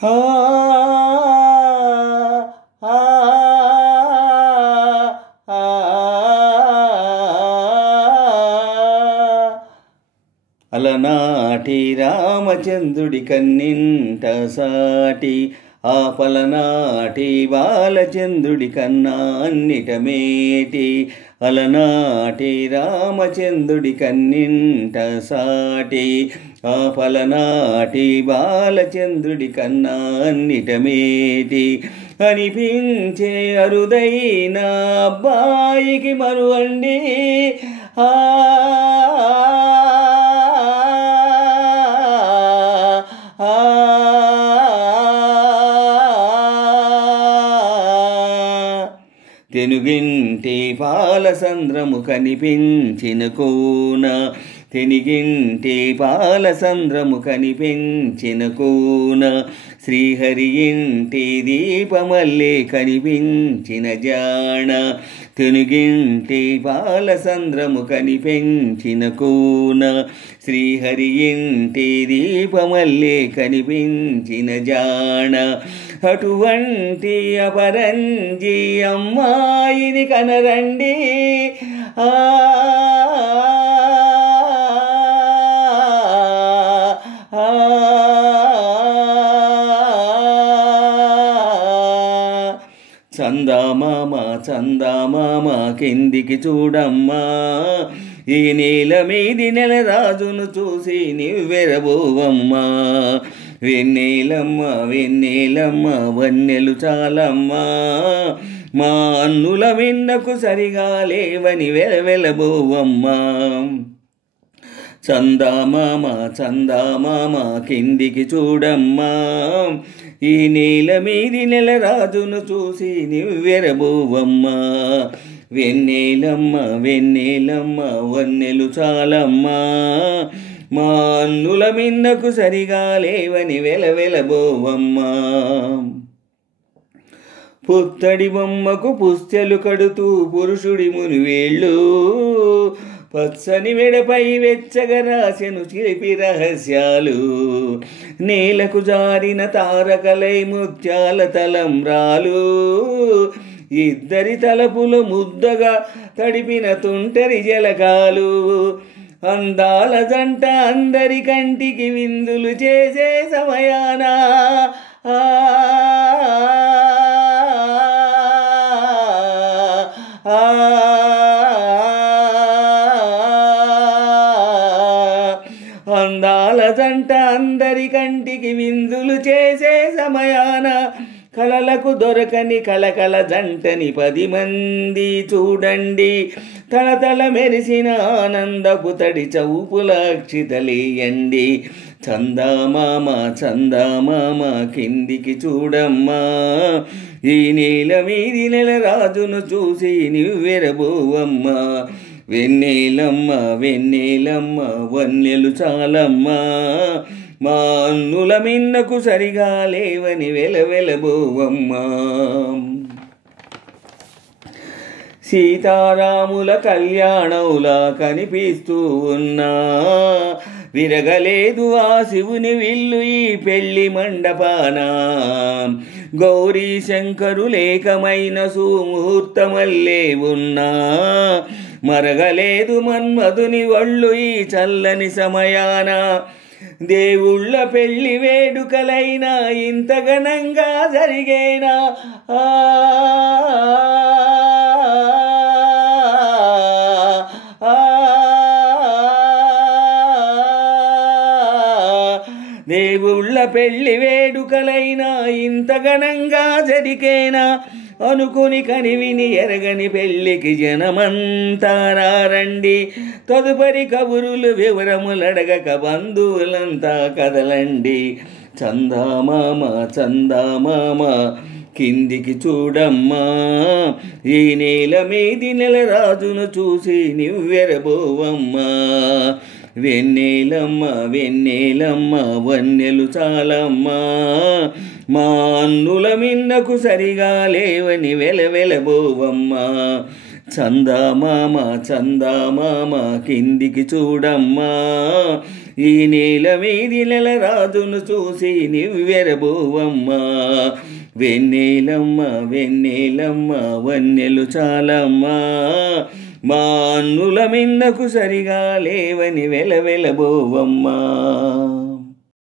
ఆ ఆ అలనాటి రామచంద్రుడి కన్నింట సాటి ఆ పలనాటి బాలచంద్రుడి కన్నా అన్నిట మేటి అలనాటి రామచంద్రుడి కన్నింట సాటి ఆ పలనాటి బాలచంద్రుడి కన్నా అన్నిట మేటి అనిపించే అరుదైన అబ్బాయికి మరువండి ఆ తెనుగింటి పాలసంద్రము కనిపించిన కోన తెనిగింటి పాలసంద్రము కనిపించిన కోన శ్రీహరి ఇంటి దీపమల్లే కనిపించిన జాణ తెనుగింటి పాలసంద్రము కనిపించిన కోన శ్రీహరి ఇంటి దీపమల్లే కనిపించిన జాణ అటువంటి అపరంజి అమ్మాయిని కనరండి ఆ చందామామ చందామామ కిందికి చూడమ్మా ఈ నీల మీది నెల రాజును చూసి నివ్వెరబోవమ్మా వెన్నెలమ్మ వెన్నెలమ్మ వన్నెలు చాలమ్మా మా అన్నుల మిన్నకు సరిగా లేవని వెలవెలబోవమ్మా చందామామ చందామామ కిందికి చూడమ్మా ఈ నీల మీది నెల రాజును చూసి నివ్వెరబోవమ్మా వెన్నెలమ్మ వెన్నెలమ్మ వన్నెలు చాలమ్మా మా అన్నుల మిన్నకు సరిగా లేవని వెలవెలబోవమ్మా పుత్తడి బొమ్మకు పుస్తెలు కడుతూ పురుషుడి మునివేళ్ళు పచ్చని మెడపై వెచ్చగా రాసెను చిలిపి రహస్యాలు నేలకు జారిన తారకలై ముత్యాల తలంబ్రాలు ఇద్దరి తలపుల ముద్దగా తడిపిన తుంటరి జలకాలు అందాల జంట అందరి కంటికి విందులు చేసే సమయాన అందాల జంట అందరి కంటికి విందులు చేసే సమయాన కలలకు దొరకని కలకల జంటని 10 మంది చూడండి తలతల మెరిసిన ఆనందపు తడి చౌపుల అక్షితలేయండి చందామామ చందామామ కిందికి చూడమ్మా ఈ నీల మీది నెల రాజును చూసి నివ్వెరబోవమ్మా వెన్నెలమ్మ వెన్నెలమ్మ వన్నెలు చాలమ్మా మా అన్నుల మిన్నకు సరిగా లేవని వెలవెలబోవమ్మా సీతారాముల కళ్యాణంలా కనిపిస్తూ ఉన్నా విరగలేదు ఆ శివుని విల్లు ఈ పెళ్లి మండపాన గౌరీ శంకరులేకమైన సుముహూర్తమల్లే ఉన్నా మరగలేదు మన్మధుని ఒళ్ళు ఈ చల్లని సమయాన దేవుళ్ళ పెళ్లి వేడుకలైనా ఇంత ఘనంగా జరిగేనా దేవుళ్ళ పెళ్లి వేడుకలైనా ఇంత ఘనంగా జరిగేనా అనుకుని కనివిని ఎరగని పెళ్లికి జనమంతా రండి తదుపరి కబురులు వివరములడగక బంధువులంతా కదలండి చందామామ చందామామ కిందికి చూడమ్మా ఈ నేల మీది నెల రాజును చూసి నివ్వెరబోవమ్మా వెన్నెలమ్మ వెన్నెలమ్మ వన్నెలు చాలమ్మా మా అన్నుల మిన్నకు సరిగా లేవని వెలవెలబోవమ్మా చందమామ చందమామ కిందికి చూడమ్మా, ఈ నేల మీది నెల రాజును చూసి నివ్వెరబోవమ్మా. వెన్నెలమ్మ వెన్నెలమ్మ వన్నెలు చాలమ్మా, మా అన్నుల మిన్నకు సరిగా లేవని వెలవెలబోవమ్మా.